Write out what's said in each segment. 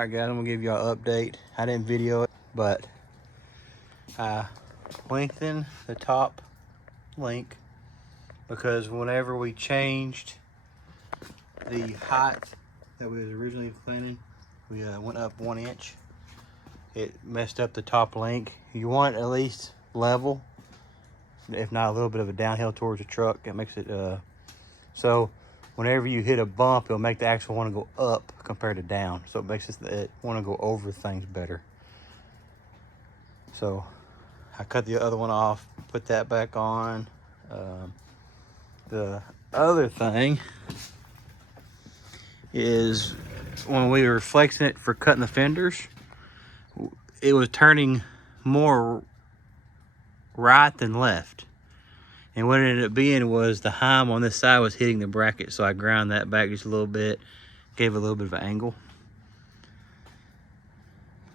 Alright guys, I'm gonna give you an update. I didn't video it, but I lengthened the top link because whenever we changed the height that we was originally planning, we went up 1 inch. It messed up the top link. You want at least level, if not a little bit of a downhill towards the truck. It makes it so whenever you hit a bump, it'll make the axle want to go up compared to down. So it makes it want to go over things better. So I cut the other one off, put that back on. The other thing is when we were flexing it for cutting the fenders, it was turning more right than left. And what it ended up being was the heim on this side was hitting the bracket, so I ground that back just a little bit, gave it a little bit of an angle.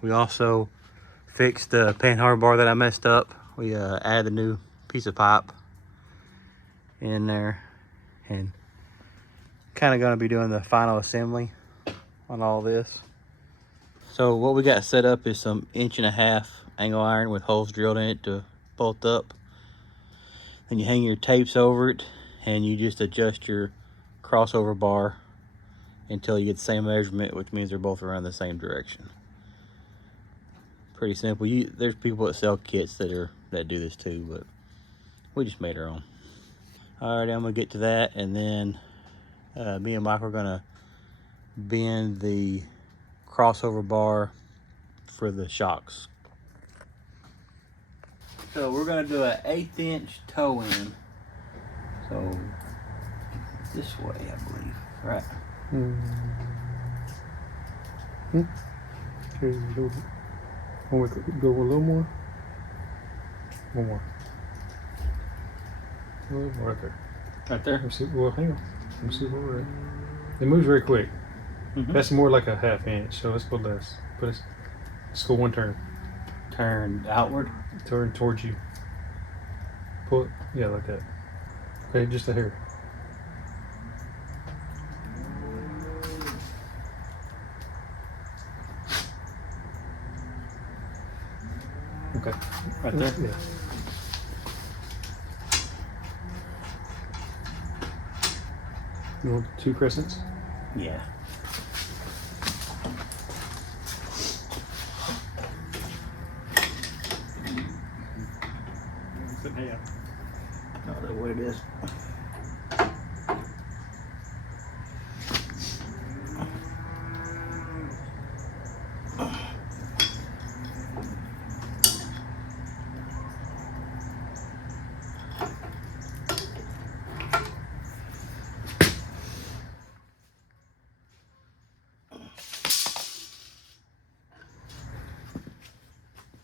We also fixed the panhard bar that I messed up. We added a new piece of pipe in there, and kind of going to be doing the final assembly on all this. So what we got set up is some 1.5 inch angle iron with holes drilled in it to bolt up. Then you hang your tapes over it and you just adjust your crossover bar until you get the same measurement, which means they're both around the same direction. Pretty simple. There's people that sell kits that do this too, but we just made our own. Alright, I'm gonna get to that, and then me and Mike are gonna bend the crossover bar for the shocks. So we're gonna do an 1/8 inch toe in. So this way, I believe, right? Okay, go a little more. One more. A little more right there. Right there. Let's see. Well, hang on. Let's see where we're at. It moves very quick. That's more like a 1/2 inch. So let's go less. Let's go one turn. Turn outward. Turn towards you. Pull it. Yeah, like that. Okay, just a hair. Okay. Right there. Yeah. You want 2 crescents? Yeah. Not that what it is.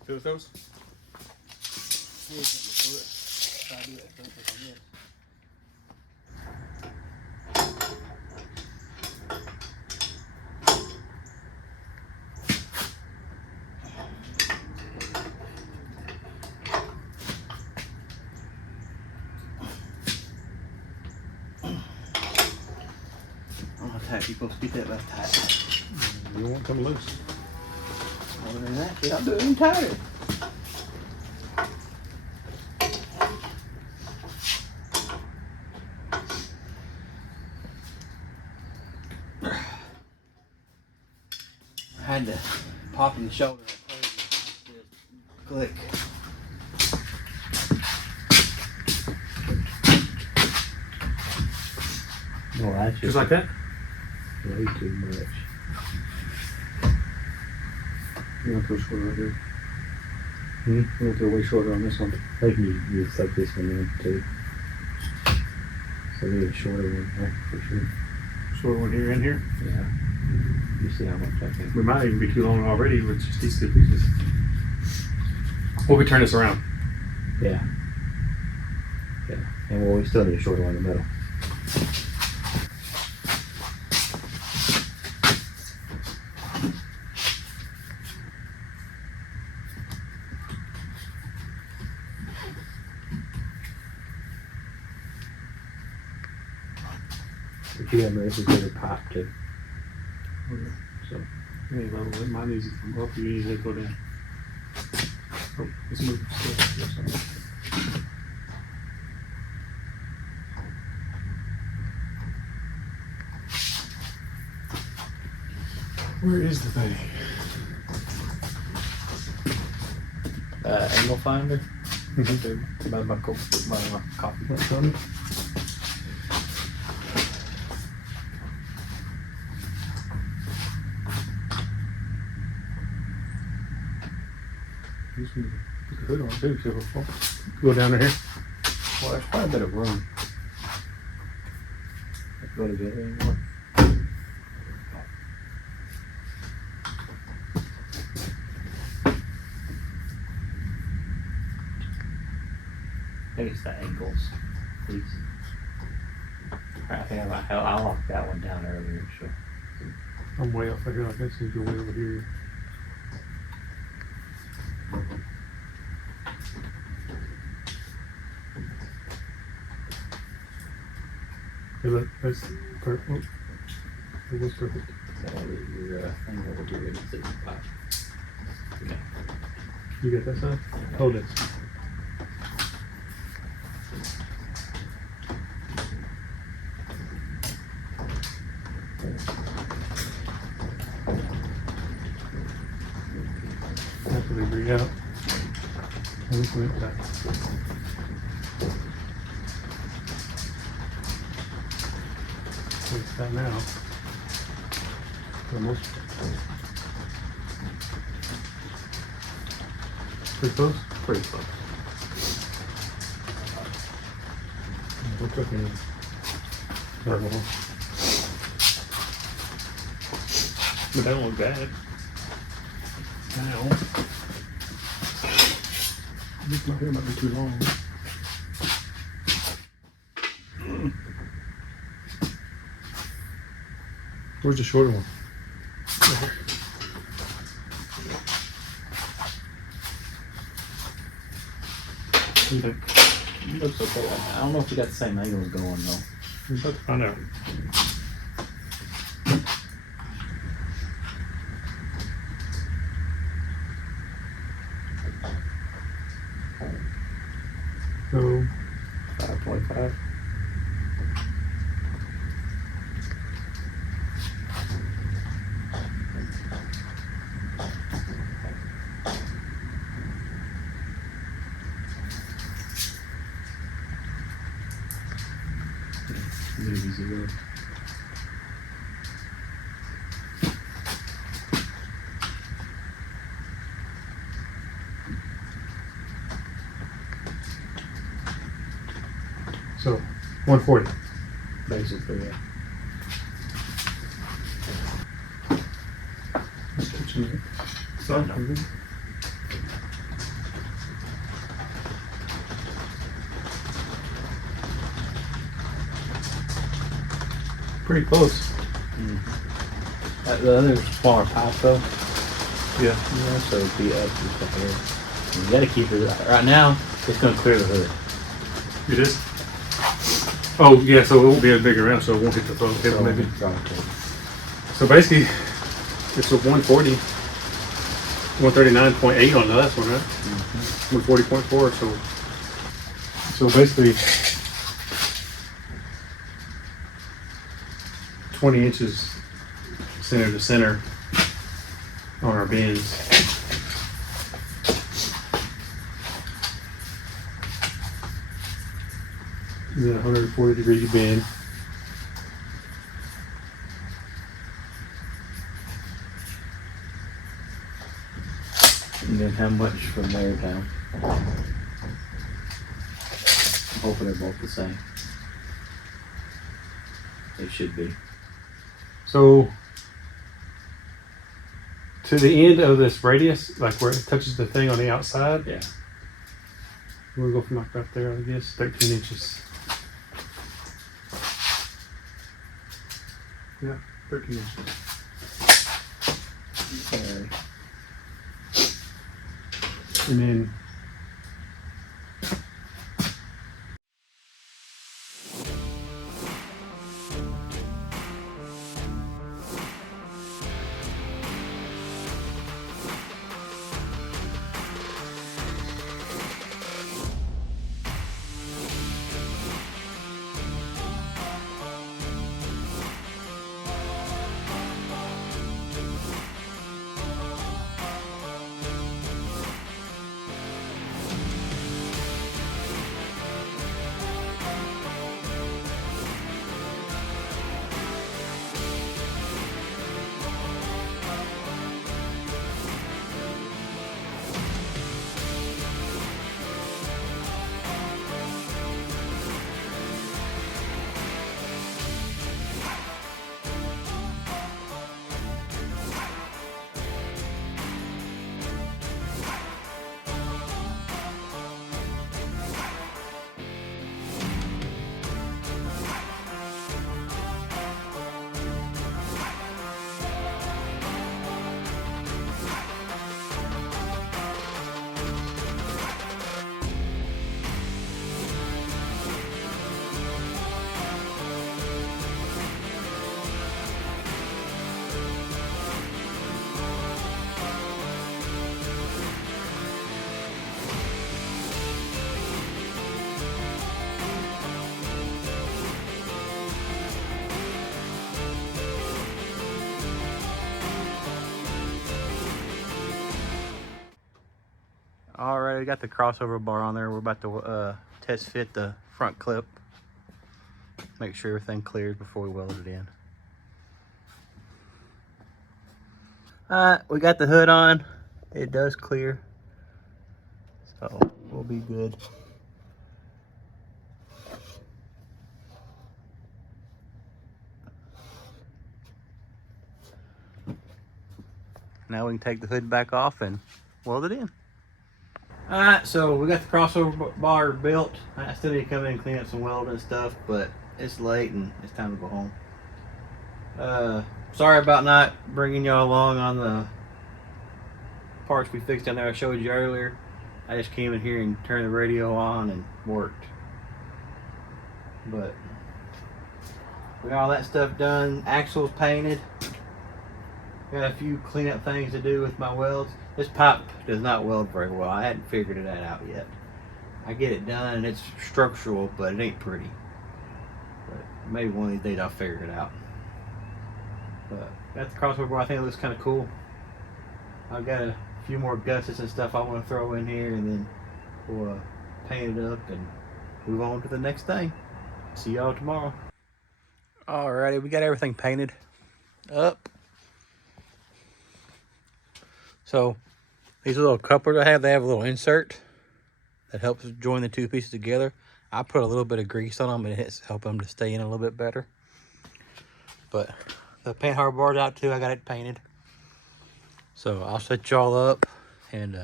Feel those? I'm gonna tight. You're supposed to keep that back tight. You don't want to come loose. Other than that, yeah, I'll do it even tighter. I had to pop in the shoulder. Click. Oh, that's Just like that? way too much. You want to go shorter right there? You want to go way shorter on this one? I think you suck this one in too. So we need a shorter one there for sure. Shorter one here and here? Yeah. You see how much I can. We might even be too long already with just these 2 pieces. Well, we turn this around. Yeah. Yeah. And well, we still need a shorter one in the middle. But you have a bigger pipe too. So Hey, level it. Mine needs to come up. You need to go down. Oh, it's moving still. Where is the thing? Angle finder. Mm-hmm. By my coffee. What's on it? You can put the hood on too, so it'll go down here. Well, there's quite a bit of room. Let's go together anymore. I think it's the ankles, please. I think I locked that one down earlier, so. I'm way off right here like this, and you're way over here. Hey, look, that's perfect. Oh, it was perfect. Your thing over here is the pipe. Okay. You got that side? Hold it. After they bring out. And this went back. It's that now. Almost. Pretty close? Pretty close. We're cooking it. But that don't look bad. Now. This my hair might be too long. Where's the shorter one? Okay. Looks okay. I don't know if you got the same angles going though. We're about to find out. So 5.5. maybe 0. So 140. Basically, yeah. Just touching it. So pretty close. The other smaller pipe though, Yeah. you know, so it'd be up just up here. You gotta keep it right now. It's gonna clear the hood. It is? Oh, yeah, so it won't be a bigger rim, so it won't hit the throttle cable, So maybe. drop it. So basically, it's a 140, 139.8 on the last one, right? 140.4, so basically 20 inches center to center on our bends. And then 140-degree bend. And then how much from there down? I'm hoping they're both the same. They should be. So to the end of this radius, like where it touches the thing on the outside, Yeah. we'll go from like right there, I guess, 13 inches. Yeah, 13 inches. Okay. And then Alright, we got the crossover bar on there. We're about to test fit the front clip. Make sure everything clears before we weld it in. Alright, we got the hood on. It does clear, so we'll be good. Now we can take the hood back off and weld it in. Alright, so we got the crossover bar built. I still need to come in and clean up some welding and stuff, but it's late and it's time to go home. Sorry about not bringing y'all along on the parts we fixed down there I showed you earlier. I just came in here and turned the radio on and worked. But we got all that stuff done. Axle's painted. Got a few cleanup things to do with my welds. This pipe does not weld very well. I hadn't figured that out yet. I get it done and it's structural, but it ain't pretty. But maybe one of these days I'll figure it out. But that's the crossover bar. I think it looks kind of cool. I've got a few more gussets and stuff I want to throw in here, and then we'll paint it up and move on to the next thing. See y'all tomorrow. Alrighty, we got everything painted up. So these little couplers I have, they have a little insert that helps join the two pieces together. I put a little bit of grease on them and it's helping them to stay in a little bit better. But the paint hard bar's out too. I got it painted. So I'll set y'all up and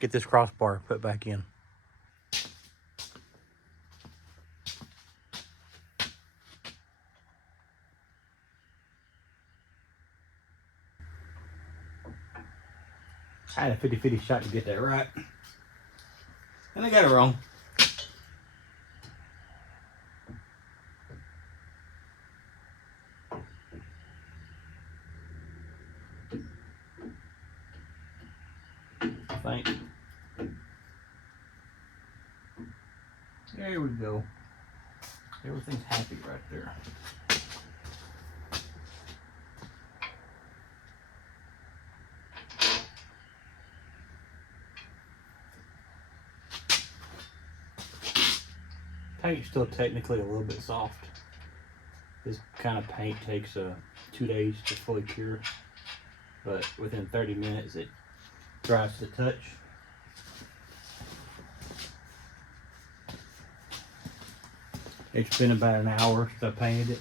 get this crossbar put back in. I had a 50-50 shot to get that right. And I got it wrong. I think. There we go. Everything's happy right there. Paint's still technically a little bit soft. This kind of paint takes 2 days to fully cure, but within 30 minutes it dries to the touch. It's been about an hour since I painted it.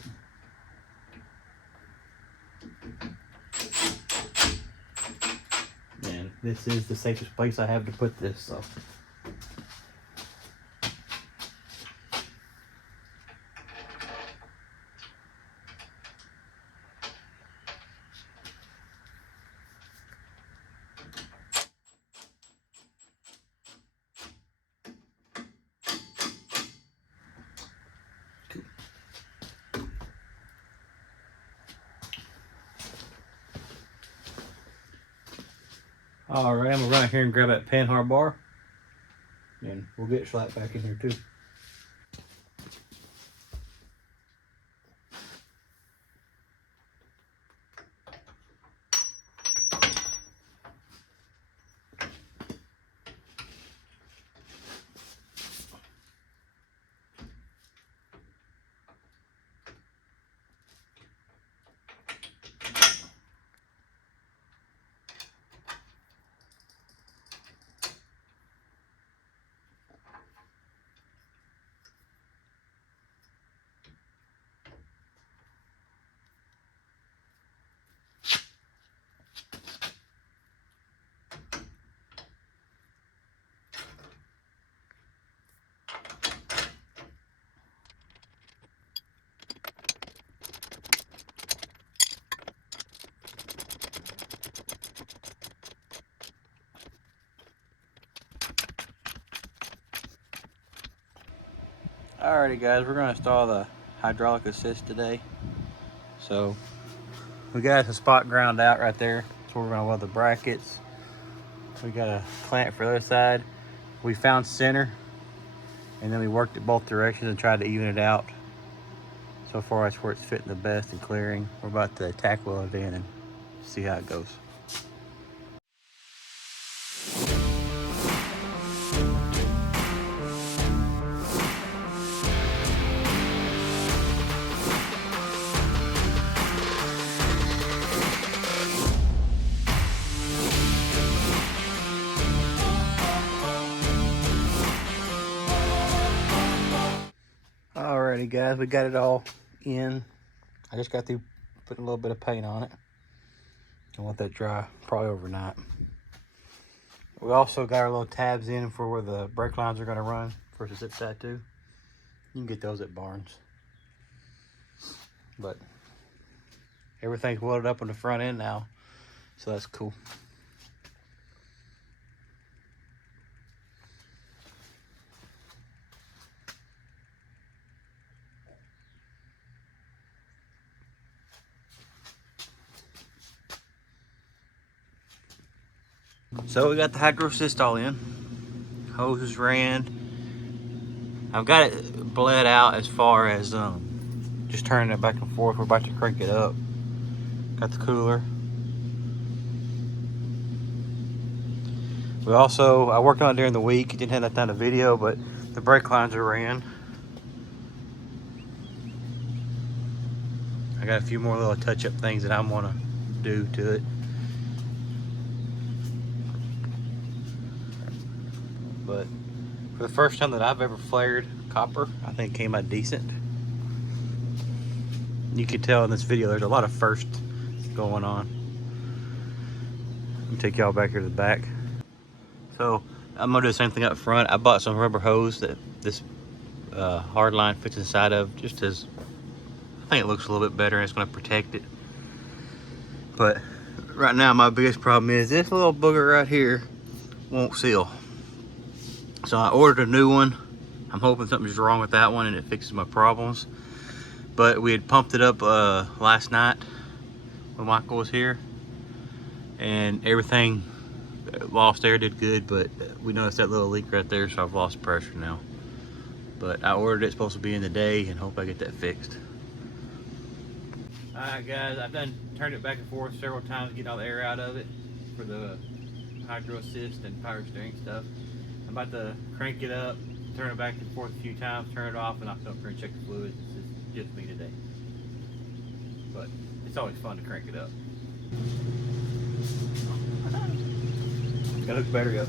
And this is the safest place I have to put this, so. Alright, I'm gonna run here and grab that pan hard bar and we'll get Schlatt back in here too. Alrighty guys, we're gonna install the hydraulic assist today. So we got a spot ground out right there. So we're gonna weld the brackets. We got a clamp for the other side. We found center and then we worked it both directions and tried to even it out. So far that's where it's fitting the best and clearing. We're about to tack weld it in and see how it goes. guys, we got it all in. I just got to put a little bit of paint on it. I want that dry probably overnight. We also got our little tabs in for where the brake lines are going to run for the zip tie too. You can get those at Barnes. But everything's welded up on the front end now, so that's cool. So we got the hydro assist all in. Hoses ran. I've got it bled out as far as just turning it back and forth. We're about to crank it up. Got the cooler. We also, I worked on it during the week. Didn't have that time to video, but the brake lines are ran. I got a few more little touch-up things that I want to do to it. But for the first time that I've ever flared copper, I think it came out decent. You can tell in this video there's a lot of firsts going on. Let me take y'all back here to the back. So I'm gonna do the same thing up front. I bought some rubber hose that this hard line fits inside of, just as I think it looks a little bit better and it's gonna protect it. But right now my biggest problem is this little booger right here won't seal. So I ordered a new one. I'm hoping something's wrong with that one and it fixes my problems. But we had pumped it up last night when Michael was here, and everything lost air, did good, but we noticed that little leak right there, so I've lost pressure now. But I ordered it, it's supposed to be in the day, and hope I get that fixed. Alright guys, I've turned it back and forth several times to get all the air out of it for the hydro assist and power steering stuff. I'm about to crank it up, turn it back and forth a few times, turn it off, and I'll come up here and check the fluids. It's just me today. But it's always fun to crank it up. Gotta hook the battery up.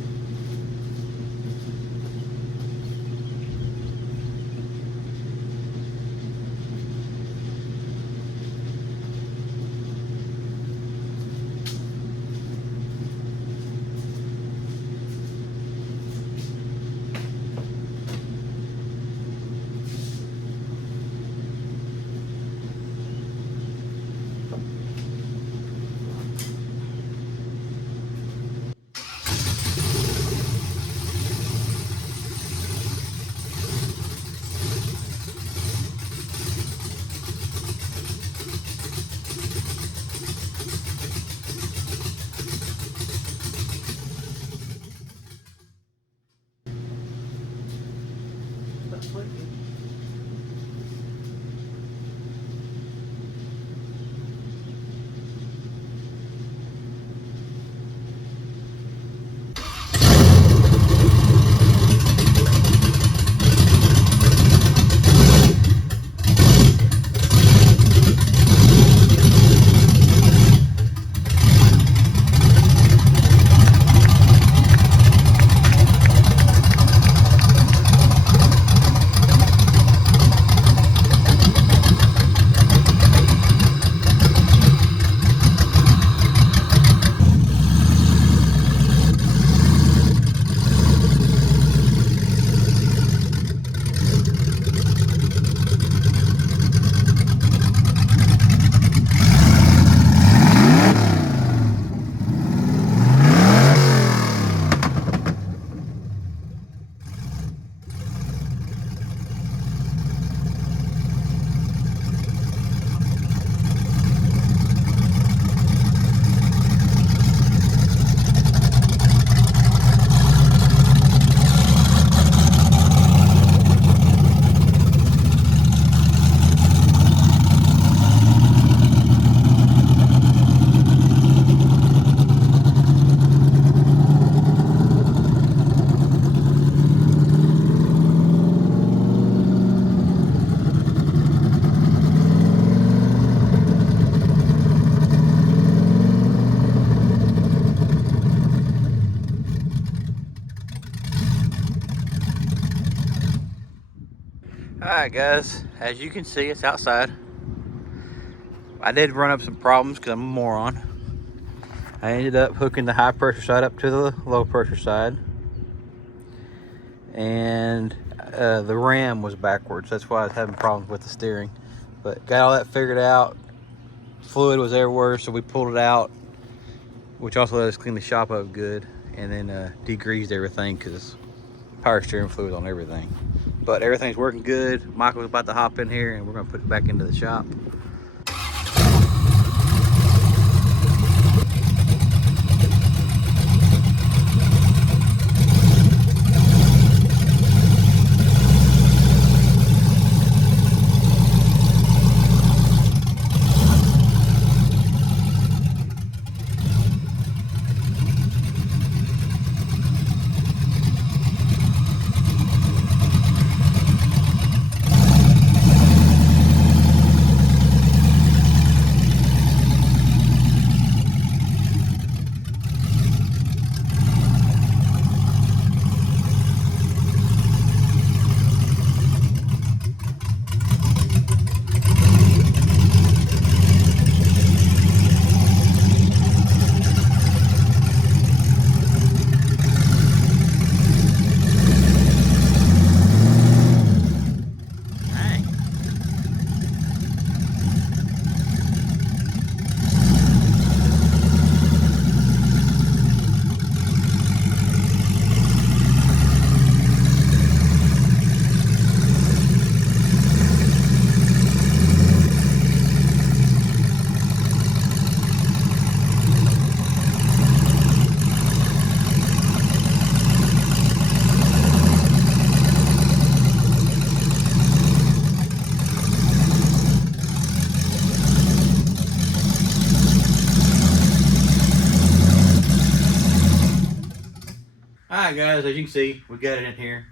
Alright guys, as you can see, it's outside. I did run up some problems because I'm a moron. I ended up hooking the high pressure side up to the low pressure side. And the ram was backwards. That's why I was having problems with the steering. But got all that figured out. Fluid was everywhere, so we pulled it out, which also let us clean the shop up good. And then degreased everything because power steering fluid on everything. But everything's working good. Michael's about to hop in here and we're gonna put it back into the shop. Alright guys, as you can see, we got it in here.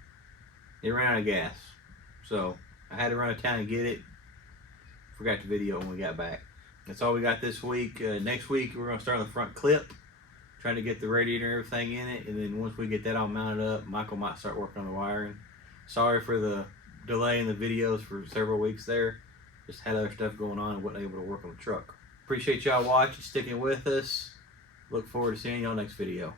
It ran out of gas. So I had to run to town and get it. Forgot to video when we got back. That's all we got this week. Next week we're going to start on the front clip, trying to get the radiator and everything in it. And then once we get that all mounted up, Michael might start working on the wiring. Sorry for the delay in the videos for several weeks there. Just had other stuff going on and wasn't able to work on the truck. Appreciate y'all watching, sticking with us. Look forward to seeing y'all next video.